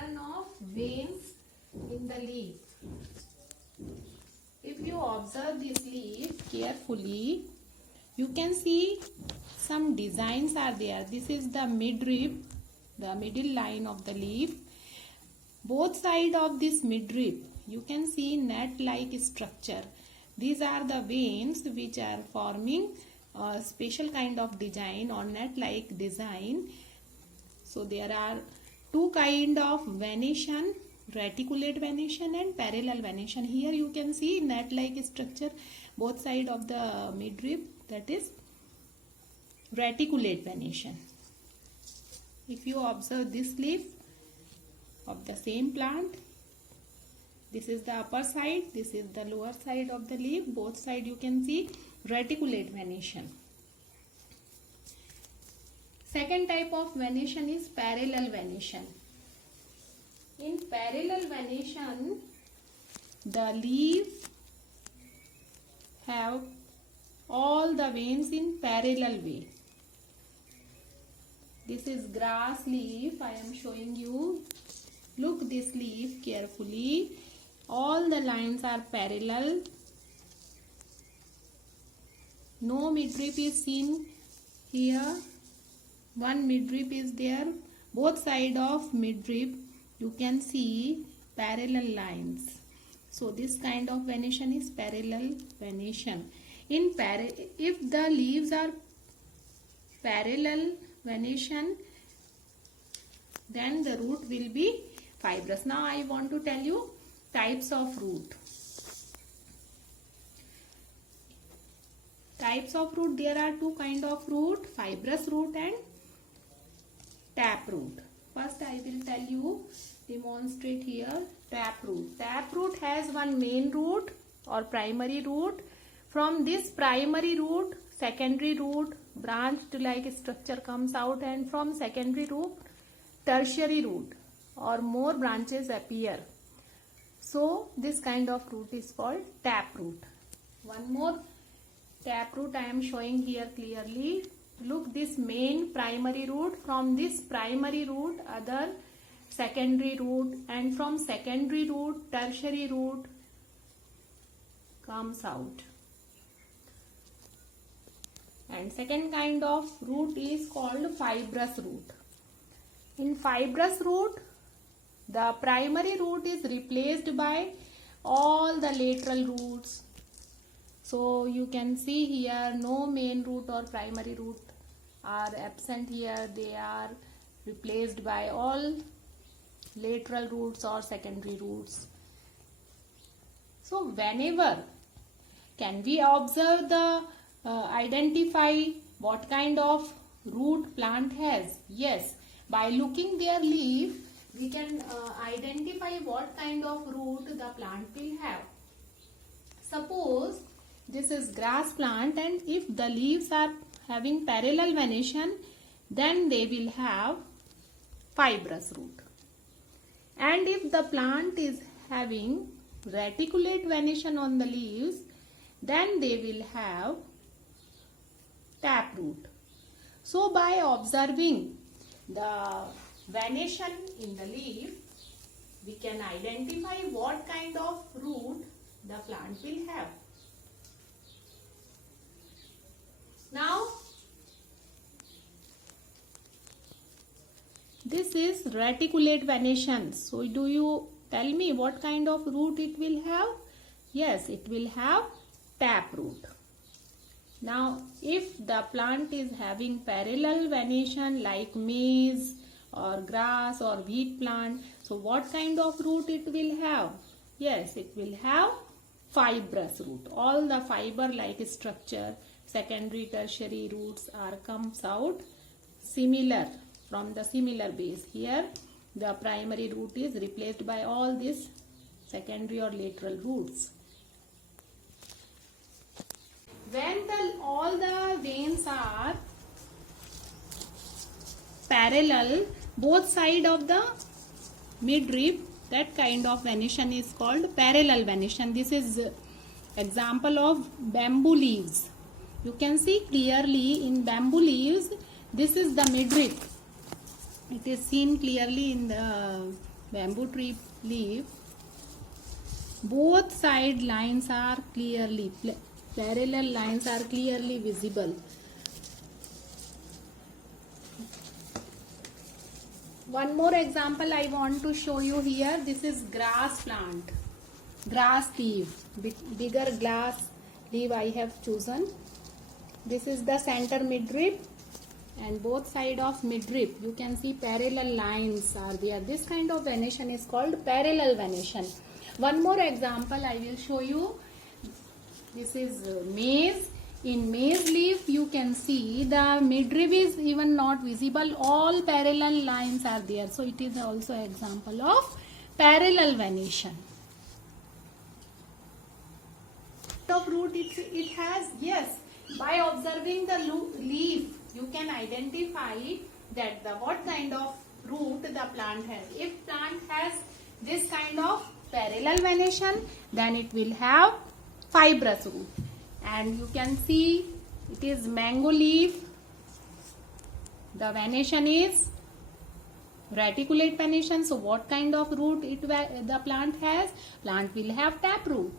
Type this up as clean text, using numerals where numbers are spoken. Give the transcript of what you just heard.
pattern of veins in the leaf. If you observe this leaf carefully, you can see some designs are there. This is the midrib, the middle line of the leaf. Both sides of this midrib, you can see net-like structure. These are the veins which are forming a special kind of design or net-like design. So there are two kind of venation, reticulate venation and parallel venation. Here you can see net-like structure both sides of the midrib, that is reticulate venation. If you observe this leaf of the same plant, this is the upper side, this is the lower side of the leaf. Both sides you can see reticulate venation. Second type of venation is parallel venation. In parallel venation, the leaf have all the veins in parallel way. This is grass leaf. I am showing you. Look this leaf carefully. All the lines are parallel. No midrib is seen here. One midrib is there. Both sides of midrib you can see parallel lines. So this kind of venation is parallel venation. If the leaves are parallel venation, then the root will be fibrous. Now I want to tell you types of root. Types of root, there are two kind of root, fibrous root and tap root. First I will tell you, demonstrate here tap root. Tap root has one main root or primary root. From this primary root, secondary root, branched like structure comes out, and from secondary root, tertiary root or more branches appear. So this kind of root is called tap root. One more tap root I am showing here clearly. Look, this main primary root, from this primary root other secondary root, and from secondary root tertiary root comes out. And second kind of root is called fibrous root. In fibrous root, the primary root is replaced by all the lateral roots. So you can see here no main root or primary root are absent here. They are replaced by all lateral roots or secondary roots. So whenever can we observe the identify what kind of root plant has? Yes, by looking their leaf we can identify what kind of root the plant will have. Suppose this is grass plant, and if the leaves are having parallel venation, then they will have fibrous root. And if the plant is having reticulate venation on the leaves, then they will have tap root. So by observing the venation in the leaf, we can identify what kind of root the plant will have. Now this is reticulate venation. So do you tell me what kind of root it will have? Yes, it will have tap root. Now if the plant is having parallel venation like maize or grass or wheat plant, so what kind of root it will have? Yes, it will have fibrous root. All the fiber like structure, secondary tertiary roots are comes out similar from the similar base. Here the primary root is replaced by all these secondary or lateral roots. When all the veins are parallel both sides of the midrib, that kind of venation is called parallel venation. This is example of bamboo leaves. You can see clearly in bamboo leaves, this is the midrib. It is seen clearly in the bamboo tree leaf, both side lines are clearly, parallel lines are clearly visible. One more example I want to show you here. This is grass plant, grass leaf, bigger grass leaf I have chosen. This is the center midrib, and both side of midrib you can see parallel lines are there. This kind of venation is called parallel venation. One more example I will show you. This is maize. In maize leaf you can see the midrib is even not visible, all parallel lines are there, so it is also an example of parallel venation. Of root it has, yes, by observing the leaf you can identify that what kind of root the plant has. If plant has this kind of parallel venation, then it will have fibrous root. And you can see it is mango leaf. The venation is reticulate venation. So what kind of root the plant has? Plant will have taproot.